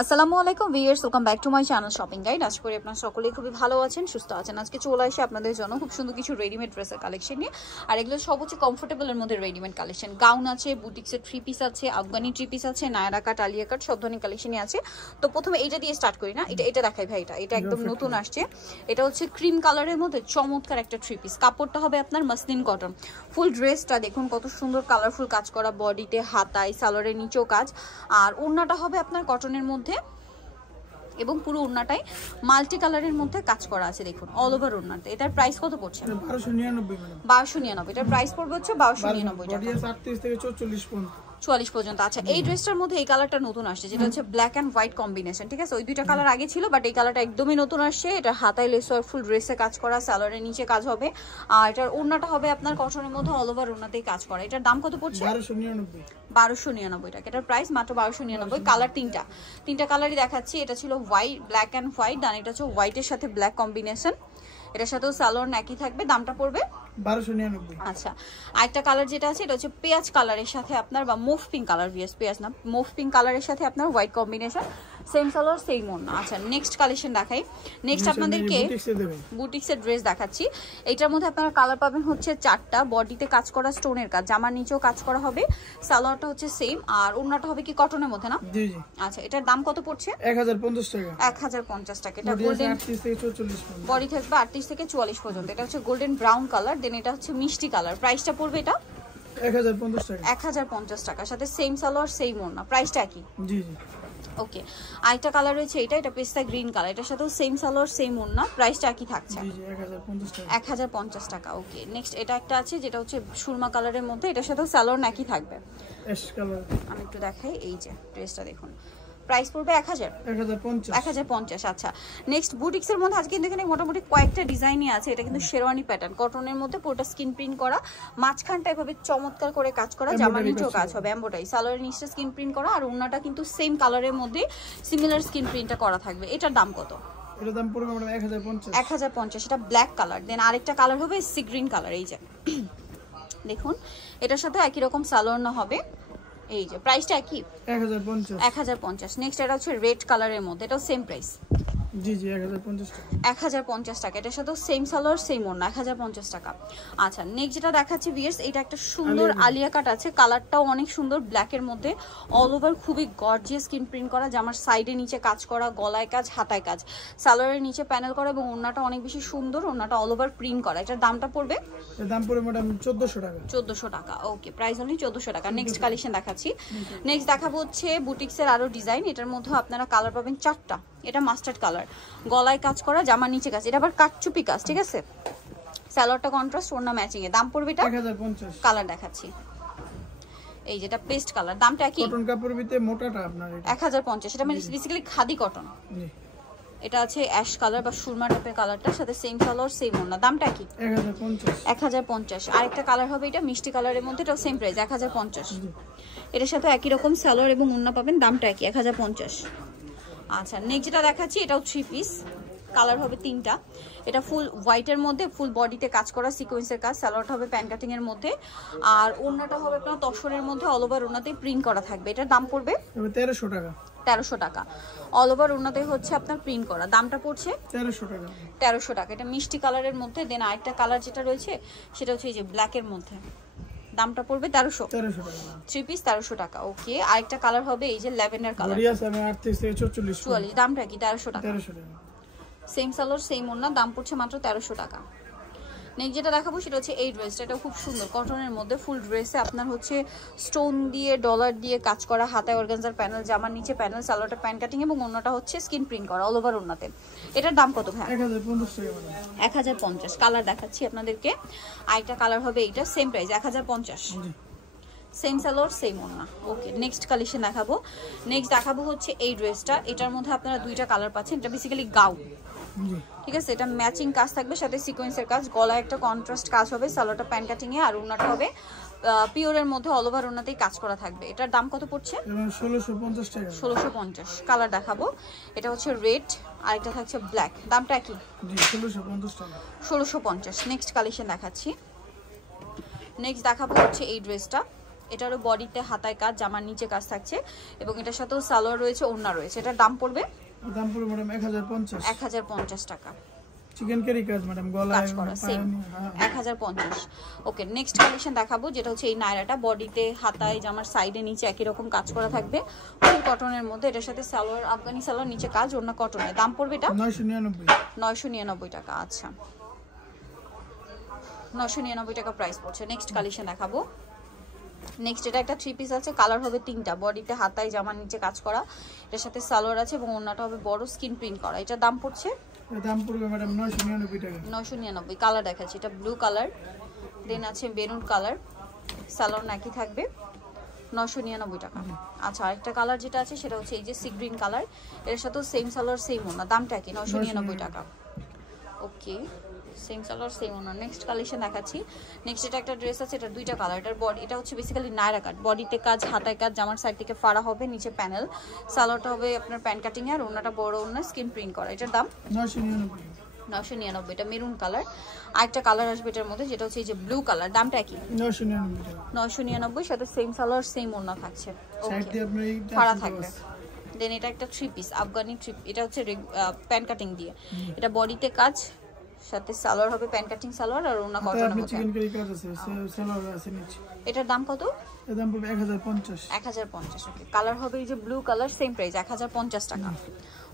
আসসালামু আলাইকুম viewers, welcome back to my channel shopping guide. আশা করি আপনারা সকলেই খুবই ভালো আছেন, সুস্থ আছেন। আজকে চলে আসে আপনাদের জন্য খুব সুন্দর কিছু রেডিমেড ড্রেসের কালেকশন নিয়ে। আর এগুলো সব হচ্ছে কমফোর্টেবলের মধ্যে রেডিমেড কালেকশন। গাউন আছে, বুটিক্সের থ্রি পিস আছে, আফগানি থ্রি পিস আছে, নায়রা কাট, আলিয়া কাট, সব ধরনের কালেকশনই আছে। তো প্রথমে এইটা দিয়ে স্টার্ট করি না, এটা দেখাই ভাই। এটা একদম নতুন আসছে। এটা হচ্ছে ক্রিম কালারের মধ্যে চমৎকার একটা থ্রি পিস। কাপড়টা হবে আপনার মাসলিন কটন। ফুল ড্রেসটা দেখুন কত সুন্দর কালারফুল কাজ করা, বডিতে, হাতায়, সালোয়ারের নিচেও কাজ। আর ওড়নাটা হবে আপনার কটনের মধ্যে এবং পুরো ওড়নাটাই মাল্টি কালারের মধ্যে কাজ করা আছে। দেখুন অল ওভার ওড়নাতে। এটার প্রাইস কত পড়ছে? 1299। এটার প্রাইস পড়বে হচ্ছে 1299 টাকা। 38 থেকে 44 পর্যন্ত। আচ্ছা, এই ড্রেসটার মধ্যে এই কালারটা নতুন আসছে, যেটা হচ্ছে ব্ল্যাক অ্যান্ড হোয়াইট কম্বিনেশন। ঠিক আছে, ওই দুইটা কালার আগে ছিল, বাট এই কালারটা একদমই নতুন আসছে। এটা হাতায় লেস ওয়ার্ক, ফুল ড্রেসে কাজ করা, সালোয়ারের নিচে কাজ হবে। আর এটার ওড়নাটা হবে আপনার কটনের মধ্যে অল ওভার ওড়নাতেই কাজ করা। এটার দাম কত পড়ছে? 1299 টাকা। এটার প্রাইস মাত্র 1299। কালার তিনটা কালারই দেখাচ্ছি। এটা ছিল হোয়াইট, ব্ল্যাক অ্যান্ড হোয়াইট, আর এটা হচ্ছে হোয়াইটের সাথে ব্ল্যাক কম্বিনেশন। এটার সাথেও সালোয়ার একই থাকবে। দামটা পড়বে 1299। আচ্ছা, আরেকটা কালার যেটা আছে এটা হচ্ছে পেঁয়াজ কালারের সাথে আপনার, বা মুভ পিঙ্ক কালার, পেঁয়াজ না, মুভ পিঙ্ক কালারের সাথে আপনার white combination, same salwar same ওড়না। আচ্ছা, নেক্সট কালেকশন দেখাই। নেক্সট আপনাদেরকে বুটিক্সের ড্রেস দেখাচ্ছি। এটার মধ্যে আপনারা কালার পাবেন হচ্ছে 4টা। বডিতে কাজ করা স্টোনের কাজ, জামার নিচেও কাজ করা হবে, সালোয়ারটা হচ্ছে সেম, আর ওড়নাটা হবে কি কটনের মধ্যে না? জি জি। আচ্ছা, এটার দাম কত পড়ছে? 1050 টাকা। 1050 টাকা। এটা গোল্ডেন, 38 থেকে 44 পর্যন্ত। বডি থাকবে 38 থেকে 44 পর্যন্ত। এটা হচ্ছে গোল্ডেন ব্রাউন কালার, দেন এটা হচ্ছে মিষ্টি কালার। প্রাইসটা পড়বে এটা 1050 টাকা। 1050 টাকা, সাথে সেম সালোয়ার সেম ওড়না। প্রাইসটা কি? জি জি। ওকে, আরেকটা কালার রয়েছে এটা পেস্তা গ্রিন কালার। এটার সাথেও সেম সালোয়ার সেম ওড়না। প্রাইসটা কি থাকছে? জি জি, 1050 টাকা। 1050 টাকা। ওকে, নেক্সট এটা একটা আছে যেটা হচ্ছে সুরমা কালারের মধ্যে। এটার সাথেও সালোয়ার একই থাকবে। Ash colour. আমি একটু দেখাই, এই যে ড্রেসটা দেখুন, প্রাইস পড়বে 1050। আচ্ছা, নেক্সট বুটিক্সের মধ্যে আজকে কিন্তু এখানে মোটামুটি কয়েকটা ডিজাইনই আছে। এটা কিন্তু শেরওয়ানি প্যাটার্ন, কটনের মধ্যে পুরোটা স্কিন প্রিন্ট করা, মাঝখানটা এভাবে চমৎকার করে কাজ করা, জামার নিচেও কাজ হবে এমব্রয়ডারি, সালোয়ারের নিচে স্কিন প্রিন্ট করা, আর ওড়নাটা কিন্তু সেম কালারের মধ্যে সিমিলার স্কিন প্রিন্টটা করা থাকবে। এটার দাম কত? এটার দাম পড়বে ম্যাডাম 1050। 1050। এটা ব্ল্যাক কালার। দেন আরেকটা কালার হবে সি গ্রিন কালার। এই যে দেখুন, এটার সাথে একই রকম সালোয়ার না হবে। এই যে প্রাইসটা কি? 1050। নেক্সট এটা হচ্ছে রেড কালারের মধ্যে, এটাও সেম প্রাইস। জি জি, 1050 টাকা। 1050 টাকা। এটার সাথে সেম সালোয়ার সেম ওড়না, 1050 টাকা। আচ্ছা, নেক্সট যেটা দেখাচ্ছি ভিউয়ার্স, এটা একটা সুন্দর আলিয়া কাট আছে। কালারটাও অনেক সুন্দর, ব্ল্যাকের মধ্যে অল ওভার খুবই গর্জিয়াস স্কিন প্রিন্ট করা, জামার সাইডে নিচে কাজ করা, গলায় কাজ, হাতায় কাজ, সালোয়ারের নিচে প্যানেল করা, এবং ওড়নাটা অনেক বেশি সুন্দর। ওড়নাটা অল ওভার প্রিন্ট করা। এটার দামটা পড়বে? এর দাম পড়বে ম্যাডাম 1400 টাকা। 1400 টাকা। ওকে, প্রাইস অনলি 1400 টাকা। নেক্সট কালেকশন দেখাচ্ছি। নেক্সট দেখাবো হচ্ছে বুটিক্সের আরো ডিজাইন। এটার মধ্যে আপনারা কালার পাবেন 4টা। এটা মাস্টার্ড কালার, গলায় কাজ করা, জামার নিচে কাজ, এটা আবার কাটচুপি কাজ। ঠিক আছে, সালোয়ারটা কন্ট্রাস্ট, ওড়না ম্যাচিং এ। দাম পড়বে এটা 1050। কালার দেখাচ্ছি, এই যেটা পেস্ট কালার। দামটা কি? কটন কাপড়ের ভিতরে মোটাটা আপনার এটা 1050। এটা মানে বেসিক্যালি খাদি কটন। জি। এটা আছে অ্যাশ কালার বা সুরমা টাইপের কালারটার সাথে সেম সালোয়ার সেম ওড়না। দামটা কি? 1050। আরেকটা কালার হবে এটা মিষ্টি কালারের মধ্যে, এটাও সেম প্রাইস 1050। এটার সাথে একই রকম সালোয়ার এবং ওড়না পাবেন। দামটা কি? 1050। আচ্ছা, নেক্সট যেটা দেখাচ্ছি এটাও থ্রি পিস, কালার হবে 3টা। এটা ফুল হোয়াইটের মধ্যে, ফুল বডিতে কাজ করা সিকোয়েন্সের কাজ, সালোয়ারটা হবে প্যান কাটিং এর মধ্যে, আর ওড়নাটা হবে আপনার তসরের মধ্যে অল ওভার ওড়নাতে প্রিন্ট করা থাকবে। এটার দাম পড়বে 1300 টাকা। 1300 টাকা। অল ওভার ওড়নাতে হচ্ছে আপনার প্রিন্ট করা। দামটা পড়ছে 1300 টাকা। 1300 টাকা। এটা মিষ্টি কালারের মধ্যে। দেন আরেকটা কালার যেটা রয়েছে সেটা হচ্ছে এই যে ব্ল্যাকের মধ্যে, দামটা পড়বে 1300 টাকা। থ্রি পিস 1300 টাকা। ওকে, আরেকটা কালার হবে এই যে ল্যাভেন্ডার কালার, 38 থেকে 44। দামটা কি? 1300 টাকা। 1300 টাকা। সেম সালোয়ার সেম ওড়না, দাম পড়ছে মাত্র 1300 টাকা। নেক্সট যেটা দেখাবো সেটা হচ্ছে এই ড্রেসটা। এটা খুব সুন্দর কটনের মধ্যে, ফুল ড্রেসে আপনার হচ্ছে স্টোন দিয়ে, ডলার দিয়ে কাজ করা, হাতায় অর্গানজার প্যানেল, জামার নিচে প্যানেল, সালোয়ারটা প্যান কাটিং এবং ওড়নাটা হচ্ছে স্কিন প্রিন্ট করা অল ওভার ওড়নাতে। এটার দাম কত ভাই? 1050। কালার দেখাচ্ছি আপনাদেরকে। আরেকটা কালার হবে এইটা, same price 1050। Same salwar same ওড়না। ওকে, নেক্সট কালেকশন দেখাবো। নেক্সট দেখাবো হচ্ছে এই ড্রেসটা। এটার মধ্যে আপনারা 2টা কালার পাচ্ছেন। এটা বেসিক্যালি গাউন। ঠিক আছে, এটা ম্যাচিং কাজ থাকবে, সাথে সিকোয়েন্সের কাজ, গলায় একটা কন্ট্রাস্ট কাজ হবে, সালোয়ারটা প্যান কাটিং এ, আর ওড়নাটা হবে পিওরের মধ্যে অল ওভার ওড়নাতেই কাজ করা থাকবে। এটার দাম কত পড়ছে? 1650 টাকা। 1650। কালার দেখাবো, এটা হচ্ছে রেড, আর এটা থাকছে ব্ল্যাক। দামটা কি? জি, 1650 টাকা। 1650। নেক্সট কালেকশন দেখাচ্ছি। নেক্সট দেখাবো হচ্ছে এই ড্রেসটা। এটারও বডিতে হাতায় কাজ, জামার নিচে কাজ থাকছে এবং এটার সাথেও সালোয়ার রয়েছে, ওড়না রয়েছে। এটার দাম পড়বে ম্যাডাম 1050। 1050 টাকা। চিকেন কারি কাজ ম্যাডাম, গলায় কাজ করা সেম 1050। ওকে, নেক্সট কালেকশন দেখাবো যেটা হচ্ছে এই নায়রাটা, বডিতে হাতায় জামার সাইডে নিচে একই রকম কাজ করা থাকবে, ফুল কটনের মধ্যে। এটার সাথে সালোয়ার, আফগানি সালোয়ার, নিচে কাজ, ওড়না কটনের। দাম পড়বে এটা 999 টাকা। আচ্ছা, 999 টাকা প্রাইস পড়ছে। নেক্সট কালেকশন দেখাবো। নেক্সট এটা একটা 3 পিস আছে, কালার হবে 3টা, বডিতে হাতায় জামার নিচে কাজ করা, এটার সাথে সালোয়ার আছে এবং ওড়নাটা হবে বড় স্কিন প্রিন্ট করা। এটার দাম পড়ছে ম্যাডাম 999 টাকা। 999। কালার দেখাচ্ছি, এটা ব্লু কালার, দেন আছে মেরুন কালার, সালোয়ার নাকি থাকবে, 999 টাকা। আচ্ছা, আরেকটা কালার যেটা আছে সেটা হচ্ছে এই যে সি গ্রিন কালার, এর সাথেও সেম সালোয়ার সেম ওড়না, দামটা কি 999 টাকা। ওকে, সেম সালোয়ার সেম ওড়না। নেক্সট কালেকশন দেখাচ্ছি। নেক্সট এটা একটা ড্রেস আছে, এটা দুইটা কালার, এটার বডি, এটা হচ্ছে বেসিক্যালি নায়রা কাট, বডিতে কাজ, হাতায় কাজ, জামার সাইড থেকে ফাড়া হবে, নিচে প্যানেল, সালোয়ারটা হবে আপনার প্যান্ট কাটিং এর, ওড়নাটা বড় ওড়না, স্কিন প্রিন্ট করা। এটার দাম 999। এটা মেরুন কালার। আরেকটা কালার আসবে এটার মধ্যে যেটা হচ্ছে এই যে ব্লু কালার, দামটা কি 999, সাথে সেম সালোয়ার সেম ওড়না থাকছে, ওকে ফাড়া থাকবে। দেন এটা একটা 3 পিস আফগানি ট্রিপ, এটা হচ্ছে প্যান্ট কাটিং দিয়ে, এটা বডিতে কাজ, সাথে সালোয়ার হবে প্যান্ট কাটিং সালোয়ার আর ওড়না কটনের মধ্যে। এটার দাম কত? এর দাম পড়বে 1050। 1050। ওকে, কালার হবে এই যে ব্লু কালার, সেম প্রাইস 1050 টাকা।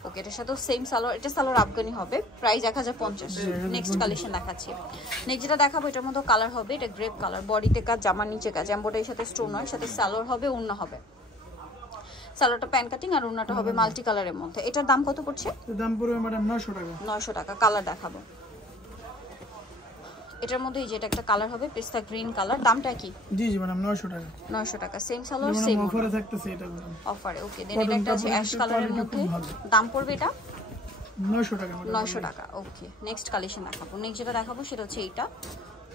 ওকে, এটার সাথে সেম সালোয়ার, এটা সালোয়ার আফগানি হবে, প্রাইস 1050। নেক্সট কালেকশন দেখাচ্ছি। নেক্সট যেটা দেখাবো এটার মধ্যে কালার হবে, এটা গ্রেপ কালার, বডিতে কাজ, জামার নিচে কাজ, এমব্রয়ডারির সাথে স্টোন হয়, সাথে সালোয়ার হবে, ওড়না হবে, সালোয়ারটা প্যান্ট কাটিং আর ওড়নাটা হবে মাল্টি কালারের মধ্যে। এটার দাম কত পড়ছে? এর দাম পড়বে ম্যাডাম 900 টাকা। 900 টাকা। কালার দেখাবো, এটার মধ্যে এই যে এটা একটা কালার হবে পেস্তা গ্রিন কালার, দামটা কি? জি ম্যাডাম 900 টাকা। 900 টাকা, সেম সালোয়ার সেম অফারে থাকতেছে এটা ম্যাডাম, অফারে। ওকে, দেন এটা একটা আছে অ্যাশ কালারের মধ্যে, দাম পড়বে এটা 900 টাকা। 900 টাকা। ওকে, নেক্সট কালেকশন দেখাবো। নেক্সট যেটা দেখাবো সেটা হচ্ছে এইটা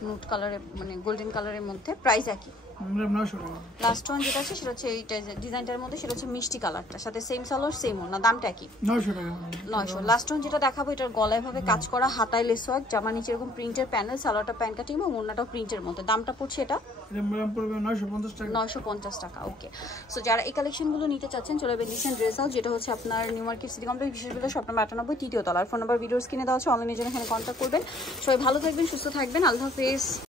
নুট কালারের, মানে গোল্ডেন কালারের মধ্যে, প্রাইস একই 900 টাকা। লাস্ট ওয়ান যেটা আছে সেটা হচ্ছে এইটা ডিজাইনটার মধ্যে, সেটা হচ্ছে মিষ্টি কালারটা, সাথে সেম সালোয়ার সেম ওড়না, দামটা কি 900 টাকা। 900। লাস্ট ওয়ান যেটা দেখাবো এটার গলায় ভাবে কাজ করা, হাতায় লেস ওয়ার্ক, জামা নিচে এরকম প্রিন্টের প্যানেল, সালোয়ারটা প্যান্ট কাটিং এবং ওড়নাটাও প্রিন্টের মধ্যে। দামটা পড়ছে এটা দাম পড়বে 950 টাকা। 950 টাকা। ওকে, সো যারা এই কালেকশনগুলো নিতে চাচ্ছেন চলে যাবেন ডিসেন্ট ড্রেস হাউস, যেটা হচ্ছে আপনার নিউ মার্কেট সিটি কমপ্লেক্স, বিশেষ বিল্ডার শপ নাম্বার 98, 3য় তলার। ফোন নাম্বার ভিডিওস কিনে দেওয়া হচ্ছে, অনলাইনের জন্য এখানে কন্ট্যাক্ট করবেন। সবাই ভালো থাকবেন, সুস্থ থাকবেন, আল্লাহ হাফেজ।